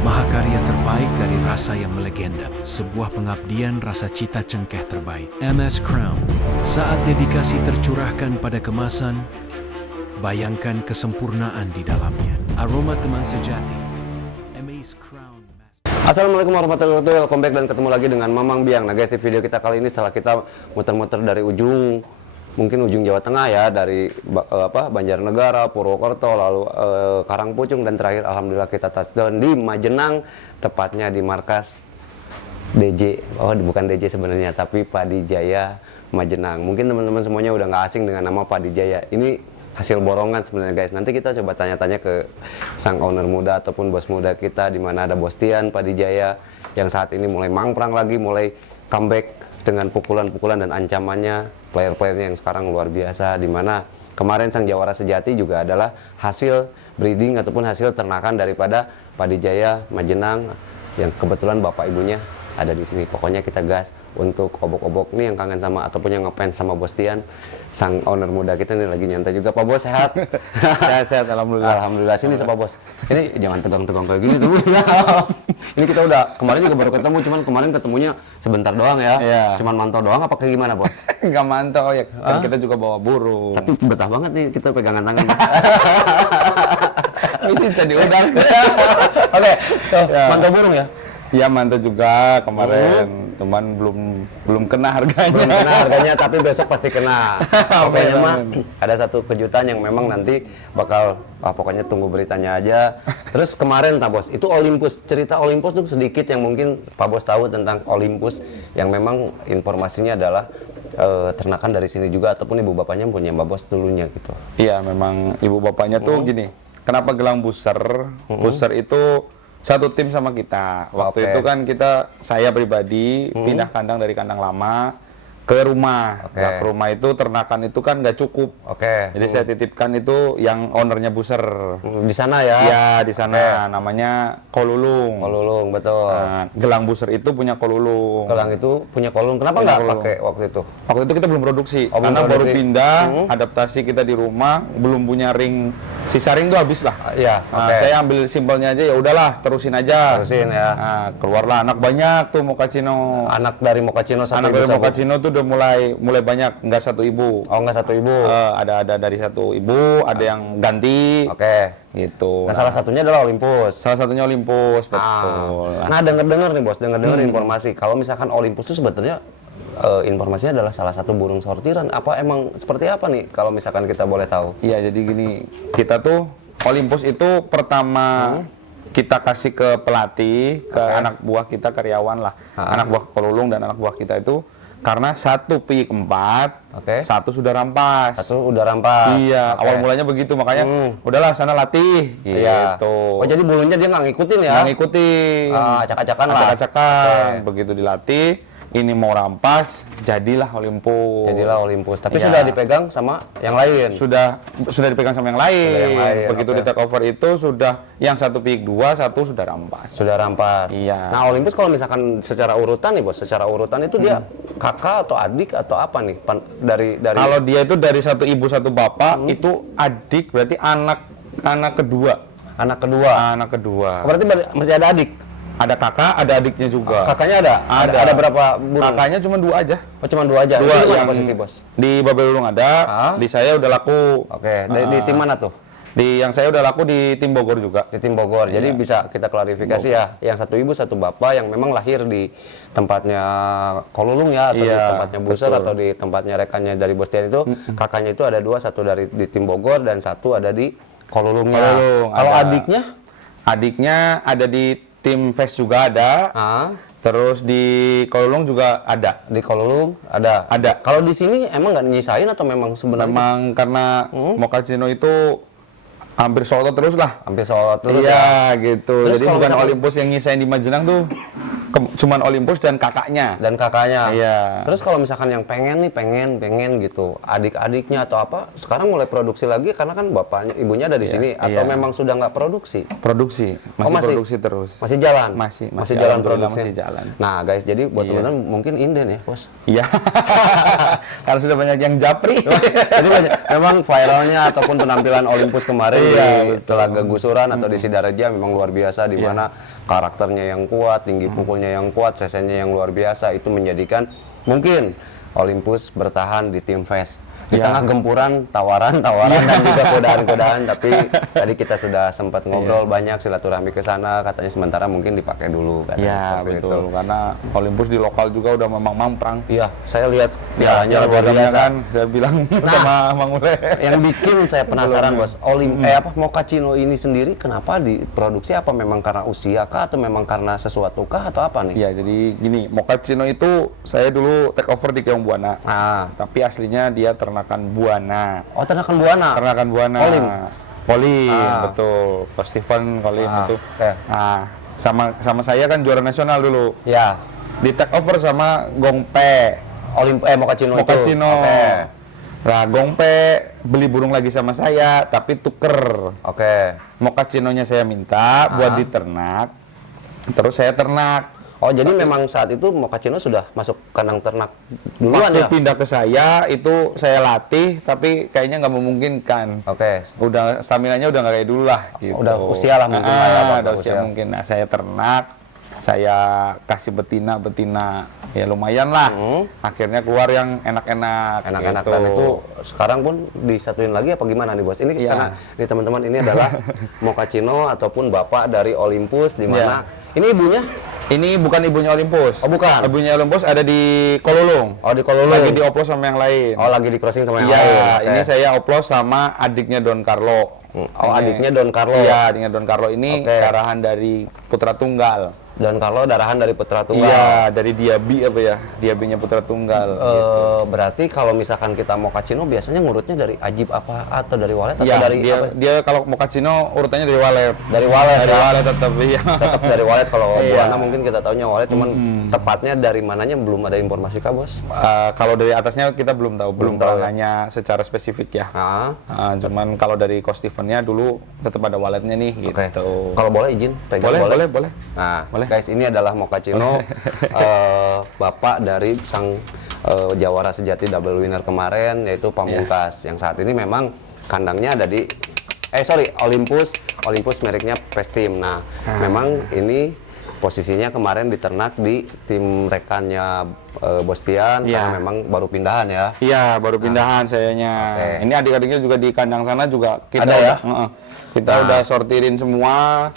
Mahakarya terbaik dari rasa yang melegenda, sebuah pengabdian rasa cita cengkeh terbaik. MS Crown, saat dedikasi tercurahkan pada kemasan, bayangkan kesempurnaan di dalamnya. Aroma teman sejati. MS Crown. Assalamualaikum warahmatullahi wabarakatuh. Welcome back dan ketemu lagi dengan Mamang Biang. Nah guys, di video kita kali ini setelah kita muter-muter dari ujung Jawa Tengah ya, dari Banjarnegara, Purwokerto, lalu Karangpucung, dan terakhir alhamdulillah kita touchdown di Majenang, tepatnya di markas DJ. Oh, bukan DJ sebenarnya, tapi Padi Jaya Majenang. Mungkin teman-teman semuanya udah nggak asing dengan nama Padi Jaya. Ini hasil borongan sebenarnya guys. Nanti kita coba tanya-tanya ke sang owner muda ataupun bos muda kita, di mana ada Bos Tian Padi Jaya yang saat ini mulai mangprang lagi, mulai comeback dengan pukulan-pukulan dan ancamannya, player-playernya yang sekarang luar biasa, di mana kemarin sang Jawara sejati juga adalah hasil breeding ataupun hasil ternakan daripada Padi Jaya Majenang yang kebetulan bapak ibunya ada di sini. Pokoknya kita gas untuk obok-obok nih yang kangen sama ataupun yang ngefans sama Bos Tian. Sang owner muda kita nih lagi nyantai juga. Pak Bos sehat? Sehat, alhamdulillah. Alhamdulillah. Sini Pak Bos. Ini jangan tegang-tegang kayak gini tuh. Ini kita udah kemarin juga baru ketemu, cuman kemarin ketemunya sebentar doang ya. Iya. Cuman mantau doang apa kayak gimana Bos? Nggak mantau ya, kan kita juga bawa burung. Tapi betah banget nih kita pegangan tangan. Ini bisa diundang. Oke, Ya. mantau burung ya? Iya, mantau juga kemarin. Cuman belum kena harganya. Belum kena harganya, tapi besok pasti kena. Pokoknya mah Amin. ada satu kejutan yang memang nanti bakal, pokoknya tunggu beritanya aja. Terus kemarin Pak Bos, itu Olympus, cerita Olympus tuh sedikit yang mungkin Pak Bos tahu tentang Olympus, yang memang informasinya adalah ternakan dari sini juga, ataupun ibu bapaknya punya Pak Bos dulunya gitu. Iya, memang ibu bapaknya tuh gini. Kenapa gelang booster? Booster itu satu tim sama kita. Waktu Oke. itu kan saya pribadi pindah kandang dari kandang lama ke rumah. Oke. Nah, ke rumah itu ternakan itu kan nggak cukup. Oke. Jadi saya titipkan itu yang ownernya booster. Di sana ya? Iya, di sana. Namanya Kolulung. Kolulung, betul. Nah, gelang booster itu punya Kolulung. Gelang itu punya kolung. Kenapa Punya nggak kolung. pakai waktu itu? Waktu itu kita belum produksi. Oh, belum Karena baru produksi. pindah, adaptasi kita di rumah, belum punya ring. Sisa ring itu habis lah. Iya, Nah, oke. saya ambil simpelnya aja, ya udahlah, terusin aja. Terusin ya. Nah, keluarlah anak banyak tuh Mochaccino. Anak dari Mochaccino satu Anak ibu dari satu. Mochaccino tuh udah mulai banyak, nggak satu ibu. Oh, nggak satu ibu. Ada dari satu ibu, ada yang ganti, Oke. gitu. Nah, salah satunya adalah Olympus. Salah satunya Olympus, betul. Nah, dengar-dengar nih Bos, dengar-dengar informasi kalau misalkan Olympus itu sebetulnya informasinya adalah salah satu burung sortiran. Apa emang seperti apa nih kalau misalkan kita boleh tahu? Iya, jadi gini, kita tuh Olympus itu pertama kita kasih ke pelatih, ke anak buah kita, karyawan lah, anak buah Kolulung dan anak buah kita itu, karena satu piik 4, Oke. satu sudah rampas. Satu udah rampas. Iya, Oke. awal mulanya begitu, makanya udahlah sana latih, Iya. gitu. Oh, jadi bulunya dia nggak ngikutin ya? Nggak ngikutin, Acak-acakan lah. acak-acakan. Oke. Begitu dilatih, ini mau rampas, jadilah Olympus. Jadilah Olympus. Tapi Iya. sudah dipegang sama yang lain. sudah dipegang sama yang lain. Sudah yang lain, Begitu oke. di take over itu sudah yang satu pick 2, satu sudah rampas. Sudah rampas. Iya. Nah, Olympus kalau misalkan secara urutan nih Bos, secara urutan itu dia kakak atau adik atau apa nih? Dari Kalau dia itu dari satu ibu satu bapak, itu adik, berarti anak kedua. anak kedua. Anak kedua. Berarti masih ada adik. Ada kakak, ada adiknya juga. Kakaknya ada? Ada berapa burung? Kakaknya cuma 2 aja. Oh, cuma 2 aja. Dua Itu di mana yang posisi Bos? di Babelulung ada, di saya udah laku. Oke, di tim mana tuh? Di yang saya udah laku di tim Bogor juga. Di tim Bogor. Jadi bisa kita klarifikasi ya, yang satu ibu satu bapak yang memang lahir di tempatnya Kolulung ya, atau di Iya, tempatnya Buser, betul. atau di tempatnya rekannya dari Bos Tian itu, kakaknya itu ada 2, satu di tim Bogor dan satu ada di Kolulungnya. Kolulung, Kalau ada. adiknya? Adiknya ada di tim Fest juga ada. Terus di Kolulung juga ada. Di Kolulung ada. Ada. Kalau di sini emang nggak nyisain atau memang sebenarnya Memang karena Mochaccino itu hampir solo terus lah. hampir sholat terus Iya, ya? gitu. Terus Jadi kalau bukan misalkan- Olympus yang nyisain di Majenang tuh cuman Olympus dan kakaknya. Dan kakaknya. Iya. Terus kalau misalkan yang pengen gitu, adik-adiknya atau apa, sekarang mulai produksi lagi karena kan bapaknya, ibunya ada di sini, atau iya. memang sudah nggak produksi? Produksi, masih, masih? produksi terus. Masih jalan? Masih jalan alhamdulillah produksi? masih jalan. Nah guys, jadi buat Iya. teman-teman mungkin inden ya Bos. Iya. Kalau sudah banyak yang japri. Jadi memang viralnya ataupun penampilan Olympus kemarin Iya, di Telaga Gusuran atau di Sidareja memang luar biasa, di mana karakternya yang kuat, tinggi pukulnya yang kuat, CC-nya yang luar biasa, itu menjadikan mungkin Olympus bertahan di tim Fast. Di tengah gempuran tawaran dan juga godaan-godaan, tapi tadi kita sudah sempat ngobrol banyak silaturahmi ke sana, katanya sementara mungkin dipakai dulu kan. Iya betul, karena Olympus di lokal juga udah memang mamprang. Iya, saya lihat pialanya luar biasa. Kan, saya bilang sama Mang Ule. Yang bikin saya penasaran bos, Mochaccino ini sendiri kenapa diproduksi? Apa memang karena usia kah, atau memang karena sesuatu kah, atau apa nih? Ya jadi gini, Mochaccino itu saya dulu take over di Keong Buana. Tapi aslinya dia ternakan buana. Oh, ternakan buana. Ternakan buana. Colin, betul. Pak Steven Colin itu. Okay. Nah, sama saya kan juara nasional dulu. Ya. Di take over sama Gongpe. Mochaccino itu. Mochaccino. Okay. Nah, Gongpe beli burung lagi sama saya, tapi tuker. Oke. Mochaccino-nya saya minta buat diternak. Terus saya ternak. Oh, jadi memang saat itu Mochaccino sudah masuk kandang ternak duluan Waktu ya? pindah ke saya, itu saya latih, tapi kayaknya nggak memungkinkan. Oke. Udah staminanya udah nggak kayak dulu lah. Gitu. Udah usia lah mungkin lah ya, udah usia mungkin. Nah, saya ternak, saya kasih betina, ya lumayan lah. Akhirnya keluar yang enak-enak. Enak-enak gitu. dan itu sekarang pun disatuin lagi apa gimana nih bos? Ini karena ini teman-teman ini adalah Mochaccino ataupun bapak dari Olympus, di mana ini ibunya? Ini bukan ibunya Olympus. Oh, bukan. Ibunya Olympus ada di Kololong. Oh, di Kololong. Lagi dioplos sama yang lain. Oh, lagi di crossing sama yang Iya, lain. Okay. ini saya oplos sama adiknya Don Carlo. Oh, adiknya Don Carlo. Iya, adiknya Don Carlo ini arahan dari Putra Tunggal. Don Carlo darahan dari Putra Tunggal. Iya, dari Diaby apa ya? Diabynya Putra Tunggal. Berarti kalau misalkan kita Mochaccino biasanya ngurutnya dari Ajib apa atau dari Walet atau Ya, dari apa? dia kalau Mochaccino urutannya dari Walet. Dari Walet. Dari Walet tetap iya. Tetap dari Walet. Kalau Buana mungkin kita taunya Walet, cuman tepatnya dari mananya belum ada informasi kah bos? Kalau dari atasnya kita belum tahu, belum tahu hanya secara spesifik ya. Cuman kalau dari Ko Steven-nya dulu tetap ada Waletnya nih gitu. Kalau boleh izin pegang Boleh. Nah, guys, ini adalah Mochaccino, bapak dari sang jawara sejati double winner kemarin, yaitu Pamungkas. Yang saat ini memang kandangnya ada di Olympus mereknya Pestim. Nah, memang ini posisinya kemarin diternak di tim rekannya Bostian, karena memang baru pindahan ya. Iya, baru pindahan sayanya. Ini adik-adiknya juga di kandang sana juga kita ada ya? Kita udah sortirin semua.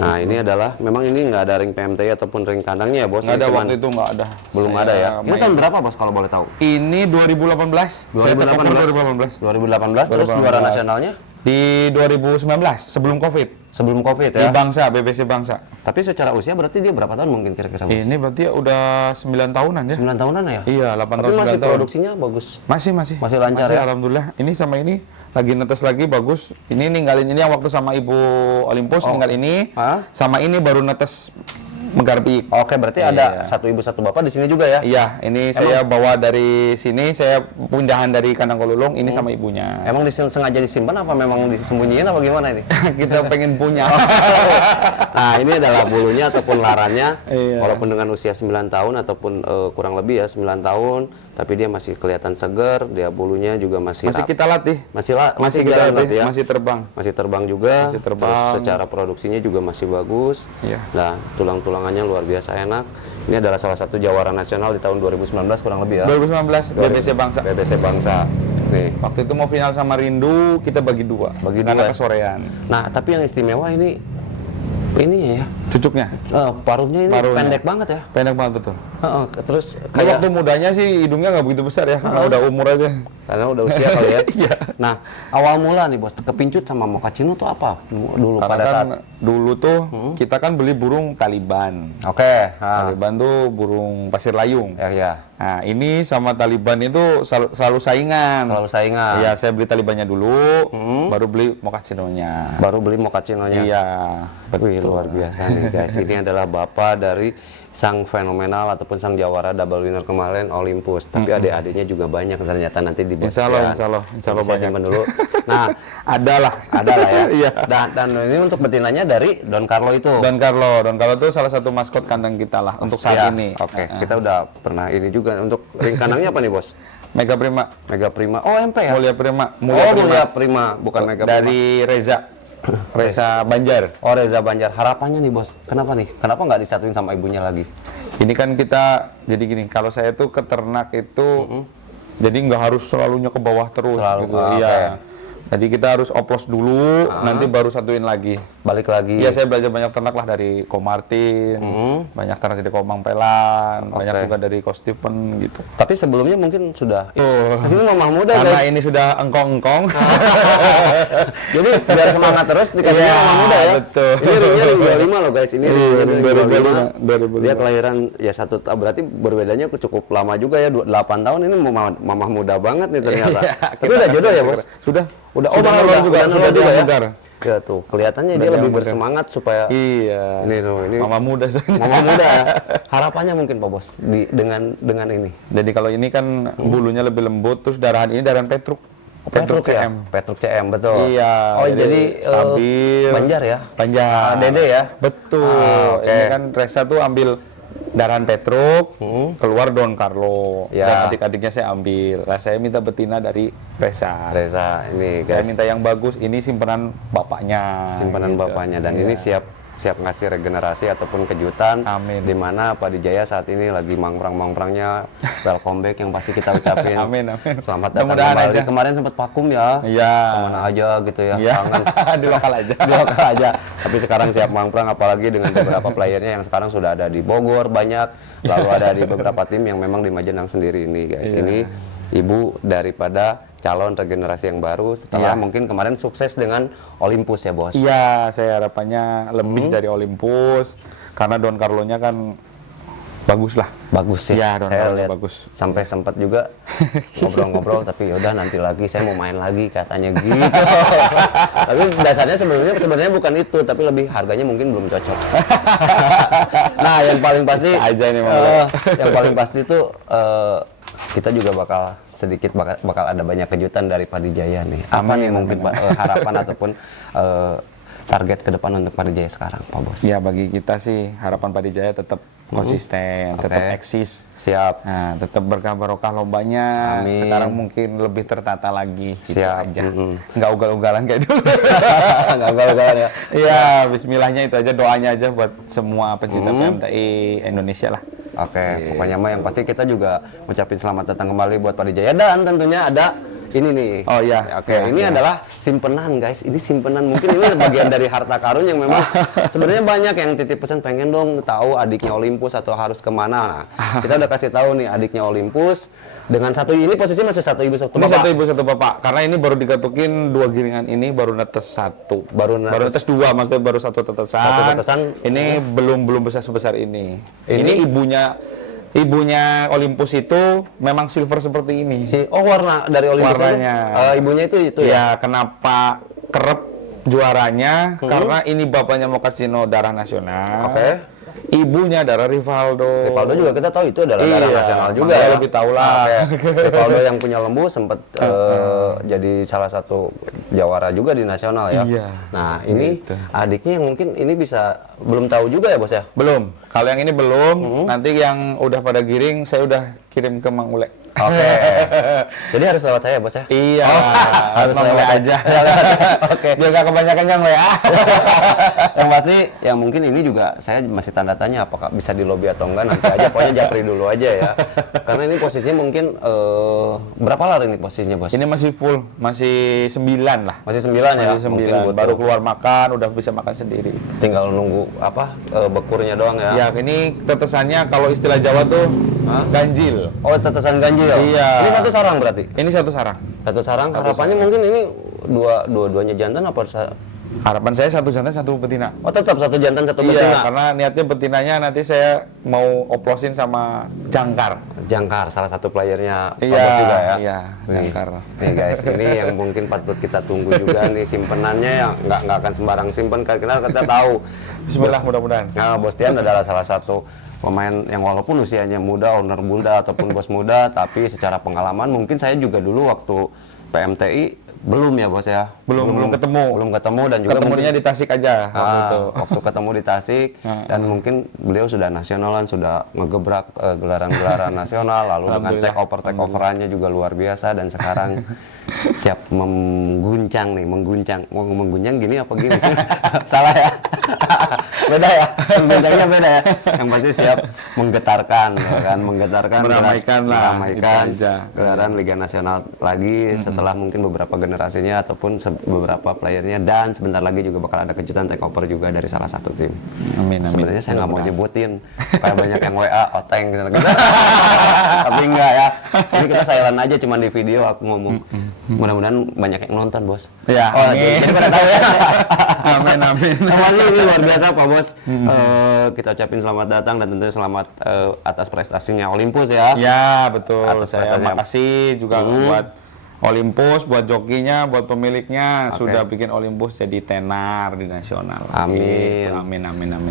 Nah, ini adalah, memang ini nggak ada ring PMTI ataupun ring kandangnya ya bos? Nggak ada, waktu itu nggak ada. Belum ada ya? Ini tahun berapa bos kalau boleh tahu? Ini 2018. 2018. Terus juara nasionalnya? Di 2019, sebelum COVID. Sebelum COVID Di ya? Bangsa, BBC Bangsa. Tapi secara usia berarti dia berapa tahun mungkin kira-kira bos? Ini berarti udah 9 tahunan ya? 9 tahunan ya? Iya, 8 Tapi tahun, 9 masih tahun. produksinya bagus? Masih lancar ya? Alhamdulillah. Ini sama ini lagi netes lagi, bagus. Ini ninggalin ini yang waktu sama Ibu Olympus, ninggal ini. Sama ini baru netes Megarpik. Oke, berarti ada satu ibu satu bapak di sini juga ya? Iya, ini saya bawa dari sini, saya pindahan dari kandang Kololong, ini sama ibunya. Emang sengaja disimpan apa memang disembunyiin apa gimana ini? Kita pengen punya. Nah, ini adalah bulunya ataupun larannya, walaupun dengan usia 9 tahun ataupun kurang lebih ya 9 tahun, tapi dia masih kelihatan segar, dia bulunya juga masih kita latih. Masih kita latih ya? Masih terbang. Masih terbang juga. Masih terbang. Terus secara produksinya juga masih bagus. Nah, tulang-tulangannya luar biasa enak. Ini adalah salah satu jawara nasional di tahun 2019 kurang lebih ya. 2019 BBC Bangsa. BBC Bangsa. Nih. Waktu itu mau final sama Rindu, kita bagi dua. Karena kesorean. Nah, tapi yang istimewa ini ya. Cucuknya. Paruhnya ini pendek banget ya. Pendek banget betul. Terus kayak waktu mudanya sih hidungnya nggak begitu besar ya, karena udah umur aja. Karena udah usia kali ya. Iya. Nah, awal mula nih bos, kepincut sama Mochaccino tuh apa dulu Karena pada kan saat? Dulu tuh kita kan beli burung Taliban. Oke. Taliban tuh burung pasir layung. Ya. Nah, ini sama Taliban itu selalu saingan. Iya, saya beli Talibannya dulu, baru beli Mochaccino-nya. Iya, Wih, luar biasa nih guys. Ini adalah bapak dari sang fenomenal ataupun sang jawara double winner kemarin Olympus. Tapi adik-adiknya juga banyak ternyata nanti di Bostian. Insya Allah banyak. Simpan dulu. Nah, adalah ya. Iya. Dan ini untuk betinanya dari Don Carlo itu. Don Carlo itu salah satu maskot kandang kita lah untuk saat ini. Oke, kita udah pernah ini juga. Untuk ring kandangnya apa nih bos? Mega Prima. Oh, MP ya? Mulia Prima. Mulia Prima, bukan Mega Prima. Dari Reza. Reza Banjar. Oh, Reza Banjar. Harapannya nih bos, kenapa nih? Kenapa nggak disatuin sama ibunya lagi? Ini kan kita jadi gini, kalau saya tuh ke ternak itu jadi nggak harus selalunya ke bawah terus Selalu, gitu. oke. Iya. Jadi kita harus oplos dulu, nanti baru satuin lagi. Balik lagi. Iya, saya belajar banyak ternak lah dari Ko Martin, banyak ternak dari Ko Mang Pelan, banyak juga dari Ko Stephen gitu. Tapi sebelumnya mungkin sudah. Ini mamah muda Karena guys. ini sudah engkong-engkong. Jadi biar semangat terus dikasihnya Iya, mamah muda ya. betul. Ini ringnya ring 25 loh guys. Ini Iya, ringnya ring ring 25. 25. Dia kelahiran ya 1 tahun, berarti berbedanya cukup lama juga ya, 8 tahun. Ini mamah muda banget nih ternyata. Iya, Tapi kita udah jodoh kasih ya bos? segera. Sudah Sudah malah udah juga, sudah dia juga ya. mudar. Ya tuh, kelihatannya Udah dia dia lebih mudar. bersemangat supaya Iya. ini Mama muda soalnya. mama muda ya. Harapannya mungkin Pak Bos dengan ini. Jadi kalau ini kan bulunya lebih lembut, terus darahan ini darahan Petruk. Petruk ya? CM. Petruk CM betul. Iya. Oh jadi stabil. Banjar ya? Banjar. Dede ya? Betul. oke. Ini kan Reza tuh ambil darahan Petruk, keluar Don Carlo. Ya. Dan adik-adiknya saya ambil. Nah, saya minta betina dari Reza. Reza ini Saya guys, minta yang bagus. Ini simpanan bapaknya. simpanan gitu. bapaknya dan Iya. ini siap ngasih regenerasi ataupun kejutan. Amin. Di mana Padi Jaya saat ini lagi mangprang-mangprangnya. Welcome back yang pasti kita ucapin. Amin, amin. Selamat datang Mudah-mudahan kembali. aja. Kemarin sempat vakum ya. Iya. Kemana aja gitu ya. Iya. Kangen. Di lokal aja. Di lokal aja. Tapi sekarang siap mangprang, apalagi dengan beberapa playernya yang sekarang sudah ada di Bogor banyak, lalu ada di beberapa tim yang memang di Majenang sendiri ini guys. Iya. Ini ibu daripada calon regenerasi yang baru setelah Iya. mungkin kemarin sukses dengan Olympus ya bos. Iya, saya harapannya lebih dari Olympus karena Don Carlo-nya kan bagus lah. Bagus sih. Iya, Don Saya Carlo lihat bagus. sampai sempat juga ngobrol-ngobrol tapi yaudah nanti lagi saya mau main lagi katanya gitu. Tapi dasarnya sebenarnya bukan itu, tapi lebih harganya mungkin belum cocok. Nah, yang paling pasti Bisa aja nih, Bang. yang paling pasti itu kita juga bakal ada banyak kejutan dari Padi Jaya nih. Apa nih mungkin Pak, harapan ataupun target ke depan untuk Padi Jaya sekarang, Pak Bos? Ya, bagi kita sih harapan Padi Jaya tetap konsisten, Oke. tetap eksis. Siap. Nah, tetap berkah barokah lombanya. Amin. Sekarang mungkin lebih tertata lagi. Gitu Siap. aja. Nggak ugal-ugalan kayak dulu. Nggak gagal ya. Iya, bismillahnya itu aja, doanya aja buat semua pencinta PMTI Indonesia lah. Oke, pokoknya mah yang pasti kita juga ngucapin selamat datang kembali buat Padi Jaya dan tentunya ada ini nih. Oh, iya. Oke, ini adalah simpenan guys. Ini simpenan, mungkin ini bagian dari harta karun yang memang sebenarnya banyak yang titip pesan pengen dong tahu adiknya Olympus atau harus kemana. Nah, kita udah kasih tahu nih adiknya Olympus dengan satu ini posisinya masih satu ibu satu Ini bapak. satu ibu satu bapak, karena ini baru diketukin 2 giringan ini baru netes 1. Baru netes 2, maksudnya baru 1 tetesan. Satu tetesan. Ini belum besar sebesar ini. Ini- Ini ibunya Olympus itu memang silver seperti ini. warna dari Olympus Warnanya. itu ibunya itu ya. Ya, kenapa kerep juaranya? Karena ini bapaknya mau kasino darah nasional. Oke. Ibunya darah Rivaldo. Rivaldo juga kita tahu itu adalah darah Iya, nasional juga makanya ya. lebih tahu lah. Oke. Rivaldo yang punya lembu sempat jadi salah satu jawara juga di nasional ya. Iya. Nah, ini Gitu. adiknya yang mungkin ini bisa belum tahu juga ya, Bos ya. Belum. Kalau yang ini belum, nanti yang udah pada giring saya udah kirim ke Mang Ule. Oke. Jadi harus lewat saya, Bos ya. Iya, harus Mang lewat Ule aja. Oke. Biar gak kebanyakan yang ya. Yang pasti yang mungkin ini juga saya masih tanda tanya apakah bisa di lobby atau enggak, nanti aja pokoknya japri dulu aja ya. Karena ini posisinya mungkin berapa lar ini posisinya, Bos? Ini masih full, masih 9 lah. Masih 9 ya. Masih Mungkin 9. butuh- Baru keluar makan, udah bisa makan sendiri. tinggal nunggu bekurnya doang ya. Ya, ini tetesannya kalau istilah Jawa tuh ganjil. Oh, tetesan ganjil. Iya. Ini satu sarang berarti. Ini satu sarang. Satu sarang. Harapannya mungkin ini dua-duanya jantan apa Harapan saya satu jantan satu betina. Oh, tetap satu jantan satu Iya, betina. karena niatnya betinanya nanti saya mau oplosin sama jangkar. Jangkar salah satu playernya Pak Iya, Bos juga ya. iya, Nih, jangkar. nih guys, ini yang mungkin patut kita tunggu juga nih simpenannya yang nggak akan sembarang simpen karena kita tahu. Bismillah, mudah-mudahan. Nah, Bos Tian adalah salah satu pemain yang walaupun usianya muda, owner muda ataupun bos muda, tapi secara pengalaman mungkin saya juga dulu waktu PMTI belum ya bos ya. Belum ketemu. Belum ketemu dan juga Ketemunya di Tasik aja waktu itu. waktu ketemu di Tasik dan mungkin beliau sudah nasionalan, sudah ngegebrak gelaran-gelaran nasional, lalu dengan take overannya juga luar biasa dan sekarang siap mengguncang nih, mau mengguncang gini apa gini sih? Salah ya. Beda ya, mengguncangnya beda ya. Yang pasti siap menggetarkan, ya kan, Meramaikan gelaran Liga Nasional lagi setelah mungkin beberapa generasinya ataupun beberapa playernya, dan sebentar lagi juga bakal ada kejutan takeover juga dari salah satu tim. Amin. Sebenarnya saya nggak mau nyebutin, kayak banyak yang WA, oteng gitu. Tapi enggak ya. Ini kita silent aja, cuman di video aku ngomong. Mudah-mudahan banyak yang nonton bos. Ya, oh, amin. Jadi pada tahu ya. Amin. Namanya ini luar biasa Pak Bos. Kita ucapin selamat datang dan tentunya selamat atas prestasinya Olympus ya. Ya betul. Atas Saya prestasinya. makasih juga buat Olympus, buat jokinya, buat pemiliknya sudah bikin Olympus jadi tenar di nasional. Amin. Gitu. Amin.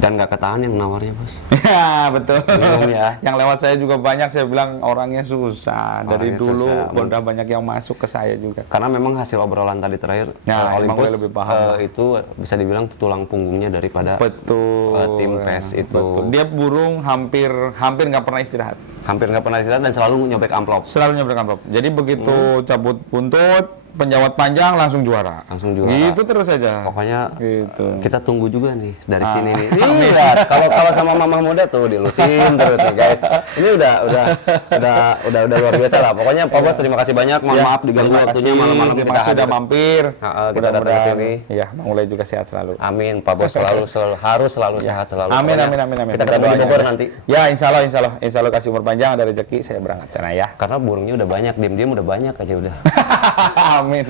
Dan nggak ketahan yang nawarnya bos. Ya betul. Belum ya. Yang lewat saya juga banyak, saya bilang orangnya susah. Dari Orangnya dulu susah. udah banyak yang masuk ke saya juga. Karena memang hasil obrolan tadi terakhir Ya, emang Olympus gue lebih paham. itu bisa dibilang tulang punggungnya daripada Betul. tim PES itu. Betul. Dia burung hampir nggak pernah istirahat. Hampir nggak pernah istirahat dan selalu nyobek amplop. Selalu nyobek amplop. Jadi begitu cabut buntut, penjawat panjang langsung juara. Langsung juara. Gitu terus aja. Pokoknya Gitu. kita tunggu juga nih dari sini nih. Iya, kalau sama Mamah Muda tuh dilusin terus nih guys. Ini udah luar biasa lah. Pokoknya Pak Bos terima kasih banyak. Mohon maaf diganggu waktunya malam-malam kita sudah hadir. mampir. Kita datang ke sini. Iya, Bang Ule juga sehat selalu. Amin, Pak Bos harus selalu sehat selalu. Amin. Pokoknya Kita ketemu di Bogor nanti. Ya, insya Allah kasih umur panjang, ada rezeki saya berangkat sana ya. Karena burungnya udah banyak, diam-diam udah banyak aja udah. Amin.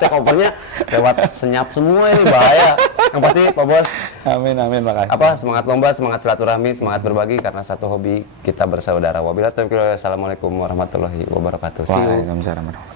Takeovernya lewat senyap semua, ini bahaya. Yang pasti Pak Bos. Amin, makasih. Semangat lomba, semangat silaturahmi, semangat berbagi karena satu hobi kita bersaudara. Wabillahi taufiq wal hidayah. Assalamualaikum warahmatullahi wabarakatuh. See you. Waalaikumsalam.